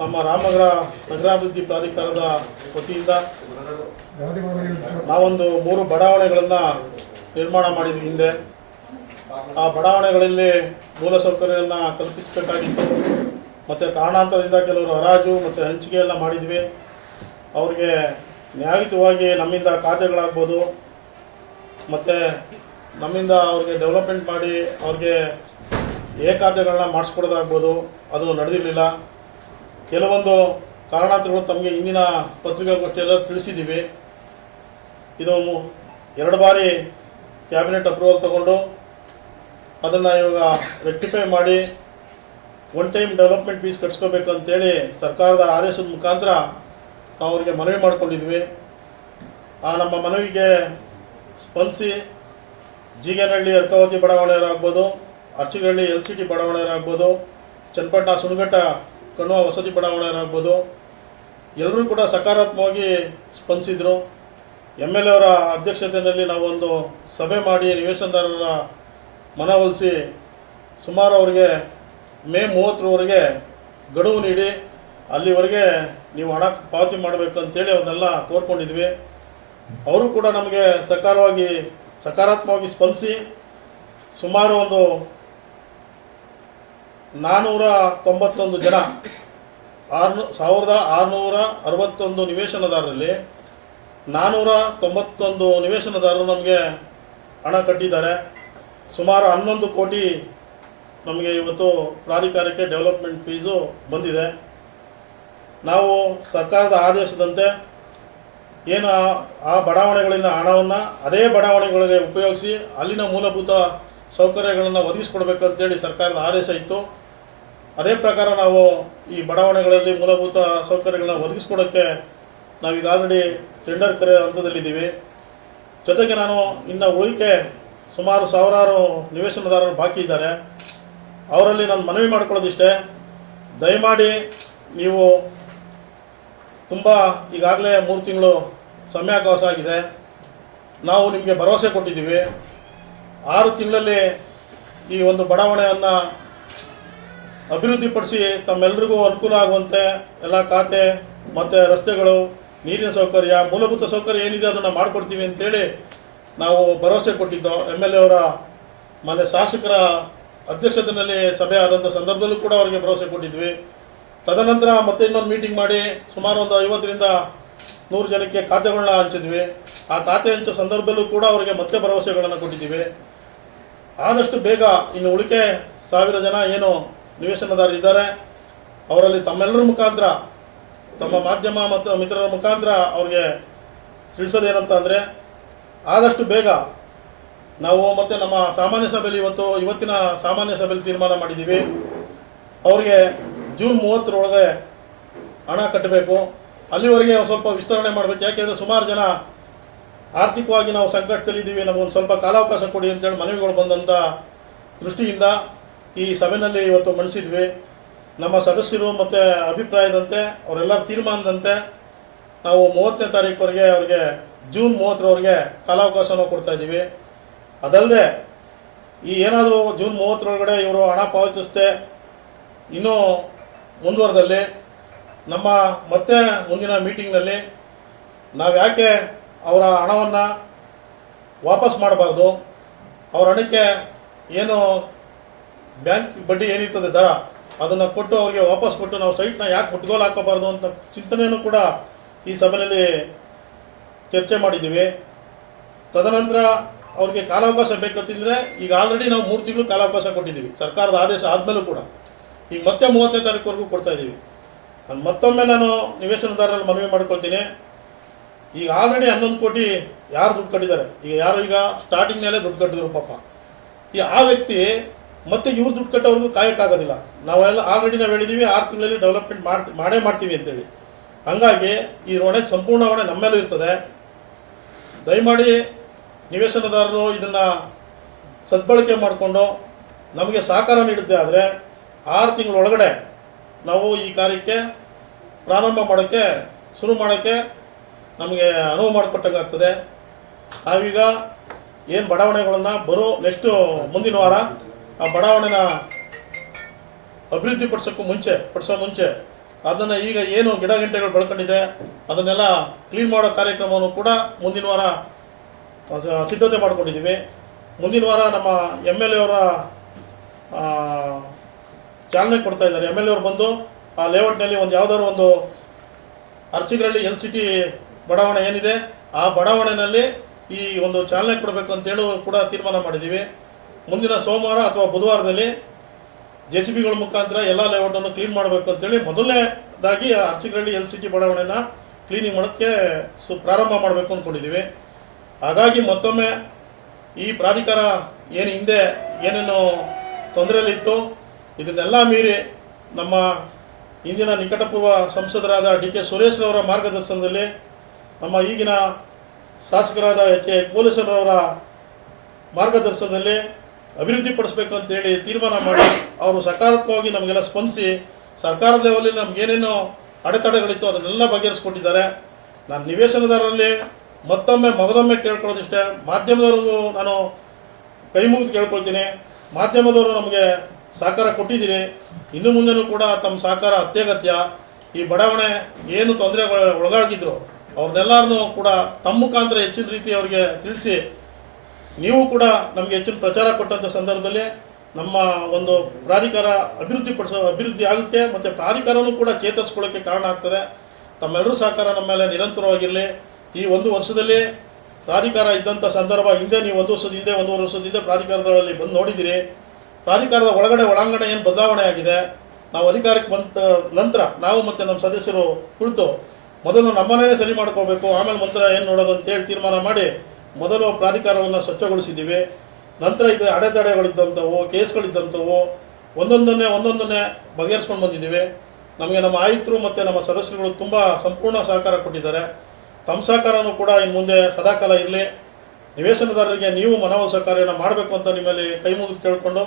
ನಮ್ಮ ರಾಮನಗರ ನಗರಾಭಿವೃದ್ಧಿ ಪ್ರಾಧಿಕಾರದ ವತಿಯಿಂದ ನಾವೊಂದು 3 ಬಡಾವಣೆಗಳನ್ನು ನಿರ್ಮಾಣ ಮಾಡಿದ್ವಿ ಹಿಂದೆ. ಆ ಬಡಾವಣೆಗಳಲ್ಲಿ ಮೂಲಸೌಕರ್ಯವನ್ನು ಕಲ್ಪಿಸಬೇಕಾಗಿತ್ತು. ಮತ್ತು ಕಾರಣಾಂತರದಿಂದ ಕೆಲವರು ಹರಾಜು ಮತ್ತು ಹಂಚಿಕೆಯನ್ನು ಮಾಡಿದ್ವಿ. ಅವ್ರಿಗೆ ನ್ಯಾಯಯುತವಾಗಿ ನಮ್ಮಿಂದ ಖಾತೆಗಳಾಗ್ಬೋದು, ಮತ್ತು ನಮ್ಮಿಂದ ಅವ್ರಿಗೆ ಡೆವಲಪ್ಮೆಂಟ್ ಮಾಡಿ ಅವ್ರಿಗೆ ಖಾತೆಗಳನ್ನ ಮಾಡಿಸ್ಕೊಡೋದಾಗ್ಬೋದು, ಅದು ನಡೆದಿರಲಿಲ್ಲ. ಕೆಲವೊಂದು ಕಾರಣಾಂತರಗಳು ತಮಗೆ ಇಂದಿನ ಪತ್ರಿಕಾಗೋಷ್ಠಿಯೆಲ್ಲ ತಿಳಿಸಿದ್ದೀವಿ. ಇದು 2 ಬಾರಿ ಕ್ಯಾಬಿನೆಟ್ ಅಪ್ರೂವಲ್ ತಗೊಂಡು ಅದನ್ನು ಇವಾಗ ರೆಕ್ಟಿಫೈ ಮಾಡಿ ಒನ್ ಟೈಮ್ ಡೆವಲಪ್ಮೆಂಟ್ ಫೀಸ್ ಕಟ್ಸ್ಕೋಬೇಕು ಅಂತೇಳಿ ಸರ್ಕಾರದ ಆದೇಶದ ಮುಖಾಂತರ ನಾವು ಅವರಿಗೆ ಮನವಿ ಮಾಡ್ಕೊಂಡಿದ್ವಿ. ಆ ನಮ್ಮ ಮನವಿಗೆ ಸ್ಪಂದಿಸಿ ಜೀಗೇನಹಳ್ಳಿ ಅರ್ಕಾವತಿ ಬಡಾವಣೆಯವರಾಗ್ಬೋದು, ಅರ್ಚಿಗಳ್ಳಿ LCT ಬಡಾವಣೆಯವರಾಗ್ಬೋದು, ಚನ್ನಪಟ್ಟಣ ಸುಣಘಟ್ಟ ಕಣ್ವ ವಸತಿ ಬಡಾವಣೆಯವರಾಗ್ಬೋದು, ಎಲ್ಲರೂ ಕೂಡ ಸಕಾರಾತ್ಮಕವಾಗಿ ಸ್ಪಂದಿಸಿದರು. MLA ಅವರ ಅಧ್ಯಕ್ಷತೆಯಲ್ಲಿ ನಾವೊಂದು ಸಭೆ ಮಾಡಿ ನಿವೇಶನದಾರರ ಮನವೊಲಿಸಿ ಸುಮಾರು ಅವರಿಗೆ ಮೇ 30ರವರೆಗೆ ಗಡುವು ನೀಡಿ ಅಲ್ಲಿವರೆಗೆ ನೀವು ಹಣ ಪಾವತಿ ಮಾಡಬೇಕು ಅಂತೇಳಿ ಅವ್ರನ್ನೆಲ್ಲ ಕೋರ್ಕೊಂಡಿದ್ವಿ. ಅವರು ಕೂಡ ನಮಗೆ ಸಕಾರಾತ್ಮಕವಾಗಿ ಸ್ಪಂದಿಸಿ ಸುಮಾರು ಒಂದು 491 ಜನ 1661 ನಿವೇಶನದಾರರಲ್ಲಿ 491 ನಿವೇಶನದಾರರು ನಮಗೆ ಹಣ ಕಟ್ಟಿದ್ದಾರೆ. ಸುಮಾರು 11 ಕೋಟಿ ನಮಗೆ ಇವತ್ತು ಪ್ರಾಧಿಕಾರಕ್ಕೆ ಡೆವಲಪ್ಮೆಂಟ್ ಫೀಸು ಬಂದಿದೆ. ನಾವು ಸರ್ಕಾರದ ಆದೇಶದಂತೆ ಏನು ಆ ಬಡಾವಣೆಗಳಿಂದ ಹಣವನ್ನು ಅದೇ ಬಡಾವಣೆಗಳಿಗೆ ಉಪಯೋಗಿಸಿ ಅಲ್ಲಿನ ಮೂಲಭೂತ ಸೌಕರ್ಯಗಳನ್ನು ಒದಗಿಸ್ಕೊಡ್ಬೇಕಂತೇಳಿ ಸರ್ಕಾರದ ಆದೇಶ ಇತ್ತು. ಅದೇ ಪ್ರಕಾರ ನಾವು ಈ ಬಡಾವಣೆಗಳಲ್ಲಿ ಮೂಲಭೂತ ಸೌಕರ್ಯಗಳನ್ನ ಒದಗಿಸ್ಕೊಡೋಕ್ಕೆ ನಾವೀಗ ಆಲ್ರೆಡಿ ಟೆಂಡರ್ ಕರೆ ಹಂತದಲ್ಲಿದ್ದೀವಿ. ಜೊತೆಗೆ ನಾನು ಇನ್ನು ಉಳಿಕೆ ಸುಮಾರು ಸಾವಿರಾರು ನಿವೇಶನದಾರರು ಬಾಕಿ ಇದ್ದಾರೆ. ಅವರಲ್ಲಿ ನಾನು ಮನವಿ ಮಾಡ್ಕೊಳ್ಳೋದಿಷ್ಟೇ, ದಯಮಾಡಿ ನೀವು ತುಂಬ ಈಗಾಗಲೇ 3 ತಿಂಗಳು ಸಮಯಾವಕಾಶ ಆಗಿದೆ. ನಾವು ನಿಮಗೆ ಭರವಸೆ ಕೊಟ್ಟಿದ್ದೀವಿ 6 ತಿಂಗಳಲ್ಲಿ ಈ ಒಂದು ಬಡಾವಣೆಯನ್ನು ಅಭಿವೃದ್ಧಿಪಡಿಸಿ ತಮ್ಮೆಲ್ಲರಿಗೂ ಅನುಕೂಲ ಆಗುವಂತೆ ಎಲ್ಲ ಖಾತೆ ಮತ್ತು ರಸ್ತೆಗಳು, ನೀರಿನ ಸೌಕರ್ಯ, ಮೂಲಭೂತ ಸೌಕರ್ಯ ಏನಿದೆ ಅದನ್ನು ಮಾಡಿಕೊಡ್ತೀವಿ ಅಂತೇಳಿ ನಾವು ಭರವಸೆ ಕೊಟ್ಟಿದ್ದು. MLA ಅವರ ಮೊನ್ನೆ ಶಾಸಕರ ಅಧ್ಯಕ್ಷತೆಯಲ್ಲಿ ಸಭೆ ಆದಂಥ ಸಂದರ್ಭದಲ್ಲೂ ಕೂಡ ಅವರಿಗೆ ಭರವಸೆ ಕೊಟ್ಟಿದ್ವಿ. ತದನಂತರ ಮತ್ತೆ ಇನ್ನೊಂದು ಮೀಟಿಂಗ್ ಮಾಡಿ ಸುಮಾರು ಒಂದು 50ರಿಂದ 100 ಜನಕ್ಕೆ ಖಾತೆಗಳನ್ನ ಹಂಚಿದ್ವಿ. ಆ ಖಾತೆ ಹಂಚೋ ಸಂದರ್ಭದಲ್ಲೂ ಕೂಡ ಅವರಿಗೆ ಮತ್ತೆ ಭರವಸೆಗಳನ್ನು ಕೊಟ್ಟಿದ್ದೀವಿ. ಆದಷ್ಟು ಬೇಗ ಇನ್ನು ಉಳಿಕೆ 1000 ಜನ ಏನು ನಿವೇಶನದಾರರು ಇದ್ದಾರೆ ಅವರಲ್ಲಿ ತಮ್ಮೆಲ್ಲರ ಮುಖಾಂತರ, ತಮ್ಮ ಮಾಧ್ಯಮ ಮತ್ತು ಮಿತ್ರರ ಮುಖಾಂತರ ಅವ್ರಿಗೆ ತಿಳಿಸೋದೇನಂತ ಅಂದರೆ ಆದಷ್ಟು ಬೇಗ ನಾವು ಮತ್ತೆ ನಮ್ಮ ಸಾಮಾನ್ಯ ಸಭೆಯಲ್ಲಿ ಇವತ್ತಿನ ಸಾಮಾನ್ಯ ಸಭೆಯಲ್ಲಿ ತೀರ್ಮಾನ ಮಾಡಿದ್ದೀವಿ. ಅವ್ರಿಗೆ ಜೂನ್ 30ರೊಳಗೆ ಹಣ ಕಟ್ಟಬೇಕು. ಅಲ್ಲಿವರೆಗೆ ಸ್ವಲ್ಪ ವಿಸ್ತರಣೆ ಮಾಡಬೇಕು. ಯಾಕೆಂದರೆ ಸುಮಾರು ಜನ ಆರ್ಥಿಕವಾಗಿ ನಾವು ಸಂಕಟದಲ್ಲಿದ್ದೀವಿ, ನಮಗೊಂದು ಸ್ವಲ್ಪ ಕಾಲಾವಕಾಶ ಕೊಡಿ ಅಂತೇಳಿ ಮನವಿಗಳು ಬಂದಂಥ ದೃಷ್ಟಿಯಿಂದ ಈ ಸಭೆಯಲ್ಲಿ ಇವತ್ತು ಮಂಡಿಸಿದ್ವಿ. ನಮ್ಮ ಸದಸ್ಯರು ಮತ್ತು ಅಭಿಪ್ರಾಯದಂತೆ ಅವರೆಲ್ಲರ ತೀರ್ಮಾನದಂತೆ ನಾವು 30ನೇ ತಾರೀಕುವರೆಗೆ ಅವ್ರಿಗೆ ಜೂನ್ 30ರವರೆಗೆ ಕಾಲಾವಕಾಶನ ಕೊಡ್ತಾ ಇದ್ದೀವಿ. ಅದಲ್ಲದೆ ಈ ಏನಾದರೂ ಜೂನ್ 30ರೊಳಗಡೆ ಇವರು ಹಣ ಪಾವತಿಸದೆ ಇನ್ನೂ ಮುಂದುವರೆದಲ್ಲಿ ನಮ್ಮ ಮತ್ತೆ ಮುಂದಿನ ಮೀಟಿಂಗ್ನಲ್ಲಿ ನಾವು ಯಾಕೆ ಅವರ ಹಣವನ್ನು ವಾಪಸ್ ಮಾಡಬಾರ್ದು, ಅವರ ಹಣಕ್ಕೆ ಏನು ಬ್ಯಾಂಕ್ ಬಡ್ಡಿ ಏನಿರ್ತದೆ ದರ ಅದನ್ನು ಕೊಟ್ಟು ಅವರಿಗೆ ವಾಪಸ್ ಕೊಟ್ಟು ನಾವು ಸೈಟ್ನ ಯಾಕೆ ಮುಟ್ಗೋಲು ಹಾಕೋಬಾರ್ದು ಅಂತ ಚಿಂತನೆಯೂ ಕೂಡ ಈ ಸಭೆಯಲ್ಲಿ ಚರ್ಚೆ ಮಾಡಿದ್ದೀವಿ. ತದನಂತರ ಅವ್ರಿಗೆ ಕಾಲಾವಕಾಶ ಬೇಕಂತಿದ್ರೆ ಈಗ ಆಲ್ರೆಡಿ ನಾವು 3 ತಿಂಗಳು ಕಾಲಾವಕಾಶ ಕೊಟ್ಟಿದ್ದೀವಿ ಸರ್ಕಾರದ ಆದೇಶ ಆದಮೇಲೂ ಕೂಡ. ಈಗ ಮತ್ತೆ 30ನೇ ತಾರೀಕುವರೆಗೂ ಕೊಡ್ತಾ ಇದ್ದೀವಿ. ಮತ್ತೊಮ್ಮೆ ನಾನು ನಿವೇಶನದಾರರಲ್ಲಿ ಮನವಿ ಮಾಡ್ಕೊಳ್ತೀನಿ, ಈಗ ಆಲ್ರೆಡಿ 11 ಕೋಟಿ ಯಾರು ದುಡ್ಡು ಕಟ್ಟಿದ್ದಾರೆ, ಈಗ ಸ್ಟಾರ್ಟಿಂಗ್ನಲ್ಲೇ ದುಡ್ಡು ಕಟ್ಟಿದ್ರು ಪಾಪ. ಆ ವ್ಯಕ್ತಿ ಮತ್ತೆ ಇವ್ರು ದುಡ್ಡು ಕಟ್ಟೋರ್ಗೂ ಕಾಯಕ್ಕಾಗೋದಿಲ್ಲ. ನಾವೆಲ್ಲ ಆಲ್ರೆಡಿ ನಾವು ಹೇಳಿದ್ದೀವಿ 6 ತಿಂಗಳಲ್ಲಿ ಡೆವಲಪ್ಮೆಂಟ್ ಮಾಡ್ತೀವಿ ಅಂತೇಳಿ. ಹಾಗಾಗಿ ಈ ಹೊಣೆ ಸಂಪೂರ್ಣ ಹೊಣೆ ನಮ್ಮೇಲೂ ಇರ್ತದೆ. ದಯಮಾಡಿ ನಿವೇಶನದಾರರು ಇದನ್ನು ಸದ್ಬಳಕೆ ಮಾಡಿಕೊಂಡು ನಮಗೆ ಸಹಕಾರ ನೀಡುತ್ತೆ. ಆದರೆ 6 ತಿಂಗಳೊಳಗಡೆ ನಾವು ಈ ಕಾರ್ಯಕ್ಕೆ ಪ್ರಾರಂಭ ಮಾಡೋಕ್ಕೆ ಶುರು ಮಾಡೋಕ್ಕೆ ನಮಗೆ ಅನುವು ಮಾಡಿಕೊಟ್ಟಂಗಾಗ್ತದೆ. ನಾವೀಗ ಏನು ಬಡಾವಣೆಗಳನ್ನು ನೆಕ್ಸ್ಟು ಮುಂದಿನ ವಾರ ಆ ಬಡಾವಣೆನ ಅಭಿವೃದ್ಧಿಪಡಿಸೋ ಮುಂಚೆ ಅದನ್ನು ಈಗ ಏನು ಗಿಡ ಗಂಟೆಗಳು ಬೆಳ್ಕೊಂಡಿದೆ ಅದನ್ನೆಲ್ಲ ಕ್ಲೀನ್ ಮಾಡೋ ಕಾರ್ಯಕ್ರಮವನ್ನು ಕೂಡ ಮುಂದಿನ ವಾರ ಸಿದ್ಧತೆ ಮಾಡ್ಕೊಂಡಿದ್ದೀವಿ. ಮುಂದಿನ ವಾರ ನಮ್ಮ ಎಮ್ ಎಲ್ ಎ ಅವರ ಚಾಲನೆ ಕೊಡ್ತಾ ಇದ್ದಾರೆ. ಎಮ್ ಎಲ್ ಎ ಅವರು ಬಂದು ಆ ಲೇಔಟ್ನಲ್ಲಿ ಒಂದು ಯಾವುದಾದ್ರು ಒಂದು ಅರ್ಚಿಗರಳ್ಳಿ LCT ಬಡಾವಣೆ ಏನಿದೆ ಆ ಬಡಾವಣೆಯಲ್ಲಿ ಈ ಒಂದು ಚಾಲನೆ ಕೊಡಬೇಕು ಅಂತೇಳಿ ಕೂಡ ತೀರ್ಮಾನ ಮಾಡಿದ್ದೀವಿ. ಮುಂದಿನ ಸೋಮವಾರ ಅಥವಾ ಬುಧವಾರದಲ್ಲಿ JCBಗಳ ಮುಖಾಂತರ ಎಲ್ಲ ಲೇಔಟನ್ನು ಕ್ಲೀನ್ ಮಾಡಬೇಕು ಅಂತೇಳಿ ಮೊದಲನೇದಾಗಿ ಅರ್ಚಿಗರಳ್ಳಿ LCT ಬಡಾವಣೆನ ಕ್ಲೀನಿಂಗ್ ಮಾಡೋಕ್ಕೆ ಪ್ರಾರಂಭ ಮಾಡಬೇಕು ಅಂದ್ಕೊಂಡಿದ್ದೀವಿ. ಹಾಗಾಗಿ ಮತ್ತೊಮ್ಮೆ ಈ ಪ್ರಾಧಿಕಾರ ಏನು ಹಿಂದೆ ಏನೇನು ತೊಂದರೆಯಲ್ಲಿತ್ತು ಇದನ್ನೆಲ್ಲ ಮೀರಿ ನಮ್ಮ ಇಂದಿನ ನಿಕಟಪೂರ್ವ ಸಂಸದರಾದ DK ಸುರೇಶ್ರವರ ಮಾರ್ಗದರ್ಶನದಲ್ಲಿ ನಮ್ಮ ಈಗಿನ ಶಾಸಕರಾದ HA ಪೊಲೀಸರವರ ಮಾರ್ಗದರ್ಶನದಲ್ಲಿ ಅಭಿವೃದ್ಧಿಪಡಿಸಬೇಕು ಅಂತೇಳಿ ತೀರ್ಮಾನ ಮಾಡಿ ಅವರು ಸಕಾರಾತ್ಮಕವಾಗಿ ನಮಗೆಲ್ಲ ಸ್ಪಂದಿಸಿ ಸರ್ಕಾರದ ಲೆವೆಲಲ್ಲಿ ನಮಗೇನೇನು ಅಡೆತಡೆಗಳಿತ್ತು ಅದನ್ನೆಲ್ಲ ಬಗೆಹರಿಸ್ಕೊಟ್ಟಿದ್ದಾರೆ. ನಾನು ನಿವೇಶನದಾರರಲ್ಲಿ ಮಗದೊಮ್ಮೆ ಕೇಳ್ಕೊಳ್ಳೋದಿಷ್ಟೇ, ಮಾಧ್ಯಮದವ್ರಿಗೂ ನಾನು ಕೈ ಮುಗಿದು ಕೇಳ್ಕೊಳ್ತೀನಿ. ಮಾಧ್ಯಮದವರು ನಮಗೆ ಸಹಕಾರ ಕೊಟ್ಟಿದ್ದೀರಿ, ಇನ್ನು ಮುಂದೆನೂ ಕೂಡ ತಮ್ಮ ಸಹಕಾರ ಅತ್ಯಗತ್ಯ. ಈ ಬಡಾವಣೆ ಏನು ತೊಂದರೆ ಒಳಗಾಗಿದ್ರು ಅವ್ರನ್ನೆಲ್ಲರನ್ನೂ ಕೂಡ ತಮ್ಮ ಮುಖಾಂತರ ಹೆಚ್ಚಿನ ರೀತಿ ಅವರಿಗೆ ತಿಳಿಸಿ ನೀವು ಕೂಡ ನಮಗೆ ಹೆಚ್ಚಿನ ಪ್ರಚಾರ ಕೊಟ್ಟಂಥ ಸಂದರ್ಭದಲ್ಲಿ ನಮ್ಮ ಒಂದು ಪ್ರಾಧಿಕಾರ ಅಭಿವೃದ್ಧಿ ಆಗುತ್ತೆ ಮತ್ತು ಪ್ರಾಧಿಕಾರನೂ ಕೂಡ ಚೇತರಿಸ್ಕೊಳ್ಳೋಕ್ಕೆ ಕಾರಣ ಆಗ್ತದೆ. ತಮ್ಮೆಲ್ಲರೂ ಸಹಕಾರ ನಮ್ಮ ಮೇಲೆ ನಿರಂತರವಾಗಿರಲಿ. ಈ ಒಂದು ವರ್ಷದಲ್ಲಿ ಪ್ರಾಧಿಕಾರ ಇದ್ದಂಥ ಸಂದರ್ಭ ಹಿಂದೆ ನೀವು ಒಂದೂವರೆ ವರ್ಷದ ಪ್ರಾಧಿಕಾರದಲ್ಲಿ ಬಂದು ನೋಡಿದ್ದೀರಿ. ಪ್ರಾಧಿಕಾರದ ಒಳಾಂಗಣ ಏನು ಬದಲಾವಣೆ ಆಗಿದೆ. ನಾವು ಅಧಿಕಾರಕ್ಕೆ ಬಂದ ನಂತರ ನಾವು ಮತ್ತು ನಮ್ಮ ಸದಸ್ಯರು ಕುಳಿತು ಮೊದಲು ನಮ್ಮನ್ನೇ ಸರಿ ಮಾಡ್ಕೋಬೇಕು, ಆಮೇಲೆ ಮಂತ್ರ ಏನು ನೋಡೋದು ಅಂತೇಳಿ ತೀರ್ಮಾನ ಮಾಡಿ ಮೊದಲು ಪ್ರಾಧಿಕಾರವನ್ನು ಸ್ವಚ್ಛಗೊಳಿಸಿದ್ದೀವಿ. ನಂತರ ಇದು ಅಡೆತಡೆಗಳಿದ್ದಂಥವು, ಕೇಸ್ಗಳಿದ್ದಂಥವು ಒಂದೊಂದನ್ನೇ ಬಗೆಹರಿಸ್ಕೊಂಡು ಬಂದಿದ್ದೀವಿ. ನಮಗೆ ನಮ್ಮ ಆಯುಕ್ತರು ಮತ್ತು ನಮ್ಮ ಸದಸ್ಯರುಗಳು ತುಂಬ ಸಂಪೂರ್ಣ ಸಹಕಾರ ಕೊಟ್ಟಿದ್ದಾರೆ. ತಮ್ಮ ಸಹಕಾರನೂ ಕೂಡ ಇನ್ನು ಮುಂದೆ ಸದಾಕಾಲ ಇರಲಿ. ನಿವೇಶನದಾರರಿಗೆ ನೀವು ಮನವೊಲಿಸೋ ಕಾರ್ಯನ ಮಾಡಬೇಕು ಅಂತ ನಿಮ್ಮಲ್ಲಿ ಕೈ ಮುಗಿದು ಕೇಳಿಕೊಂಡು